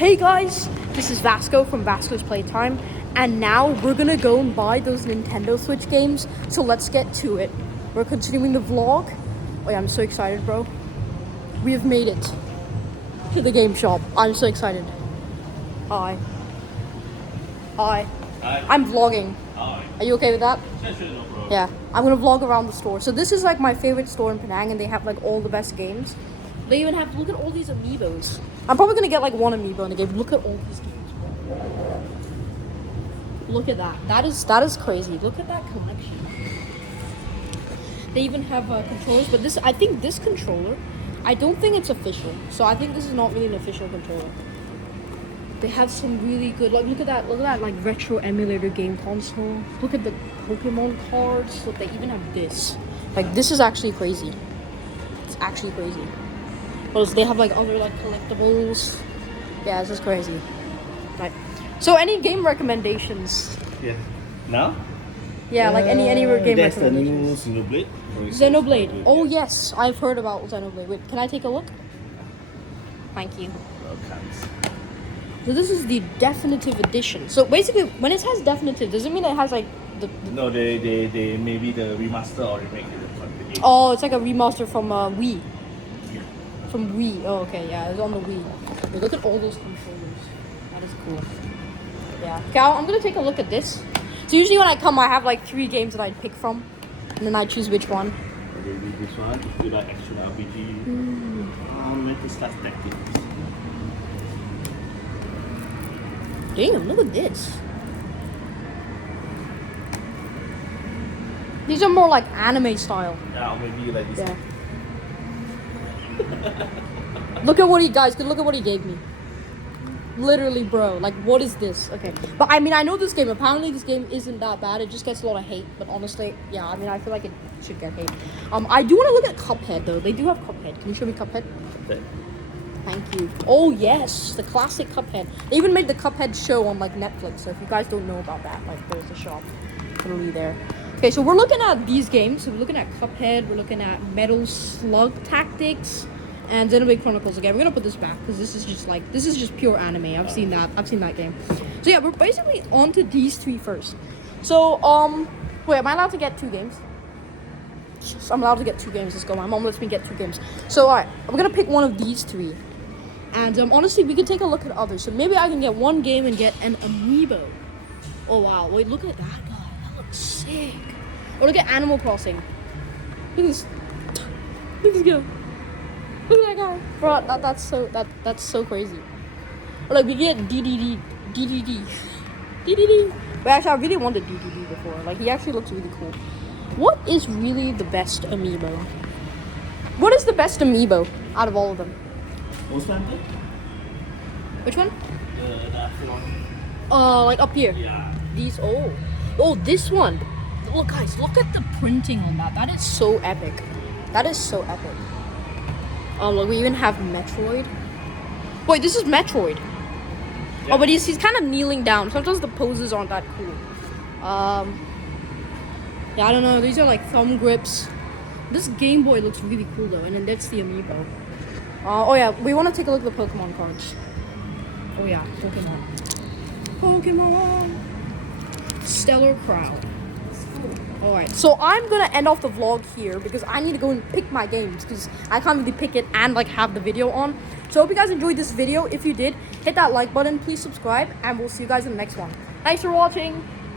Hey guys, this is Vasco from Vasco's Playtime, and now we're gonna go and buy those Nintendo Switch games, so let's get to it. We're continuing the vlog. Oh yeah, I'm so excited, bro. We have made it to the game shop. I'm so excited. Hi. Hi. Hi. I'm vlogging. Hi. Are you okay with that? Sure, no problem. Yeah, I'm gonna vlog around the store. So this is like my favorite store in Penang, and they have like all the best games. They even have, look at all these amiibos. I'm probably gonna get like one amiibo in the game. Look at all these games, bro. Look at that. That is crazy. Look at that collection. They even have controllers, but I think this controller, I don't think it's official. So I think this is not really an official controller. They have some really good, like look at that like retro emulator game console. Look at the Pokemon cards. Look, they even have this. Like this is actually crazy. It's actually crazy. Plus they have like other like collectibles. Yeah, this is crazy. Right. So any game recommendations? Yeah. Now? Yeah, like any game there's recommendations. There's the new Xenoblade. Xenoblade. Oh yes, I've heard about Xenoblade. Wait, can I take a look? Thank you. Welcome. So this is the definitive edition. So basically, when it says definitive, does it mean it has like the No, they maybe the remaster or remake the game. Oh, it's like a remaster from Wii. Yeah. From Wii. Oh, okay, yeah, it's on the Wii. Wait, look at all those controllers. That is cool. Yeah. Okay, I'm gonna take a look at this. So usually when I come, I have like 3 games that I pick from, and then I choose which one. Maybe this one. If you like action RPG, Mental Stars Tactics. Damn, look at this. These are more like anime style. Yeah, or maybe like this. Yeah. Look at what look at what he gave me. Literally, bro. Like, what is this? Okay. But I mean, I know this game. Apparently, this game isn't that bad. It just gets a lot of hate. But honestly, yeah, I mean, I feel like it should get hate. I do want to look at Cuphead, though. They do have Cuphead. Can you show me Cuphead? Okay. Thank you. Oh, yes. The classic Cuphead. They even made the Cuphead show on, like, Netflix. So if you guys don't know about that, like, there's a shop literally there. Okay, so we're looking at these games. So we're looking at Cuphead. We're looking at Metal Slug Tactics. And Xenoblade Chronicles again. We're gonna put this back because this is just pure anime. I've seen that game. So yeah, we're basically on to these 3 first. So wait, am I allowed to get 2 games? Yes, I'm allowed to get 2 games. Let's go. My mom lets me get 2 games. So alright, I'm gonna pick one of these 3. And honestly, we can take a look at others. So maybe I can get 1 game and get an amiibo. Oh wow, wait, look at that guy. That looks sick. Or look at Animal Crossing. Look at this. Look at this guy. Look at that guy, bro. That's so crazy. Or like we get DDD. But actually, I really wanted DDD before. Like he actually looks really cool. What is really the best amiibo? What is the best amiibo out of all of them? Most Hunter? Which one? That one. Like up here. Yeah. These. Oh, this one. Look, guys, look at the printing on that. That is so epic. That is so epic. Look, we even have Metroid. Wait, this is Metroid. Yeah. Oh, but he's kind of kneeling down. Sometimes the poses aren't that cool. Yeah, I don't know. These are like thumb grips. This Game Boy looks really cool though, and then that's the amiibo. Oh yeah, we want to take a look at the Pokemon cards. Oh yeah, Pokemon. Stellar Crowd. Alright, so I'm gonna end off the vlog here because I need to go and pick my games because I can't really pick it and like have the video on. So I hope you guys enjoyed this video. If you did, hit that like button, please subscribe, and we'll see you guys in the next one. Thanks for watching.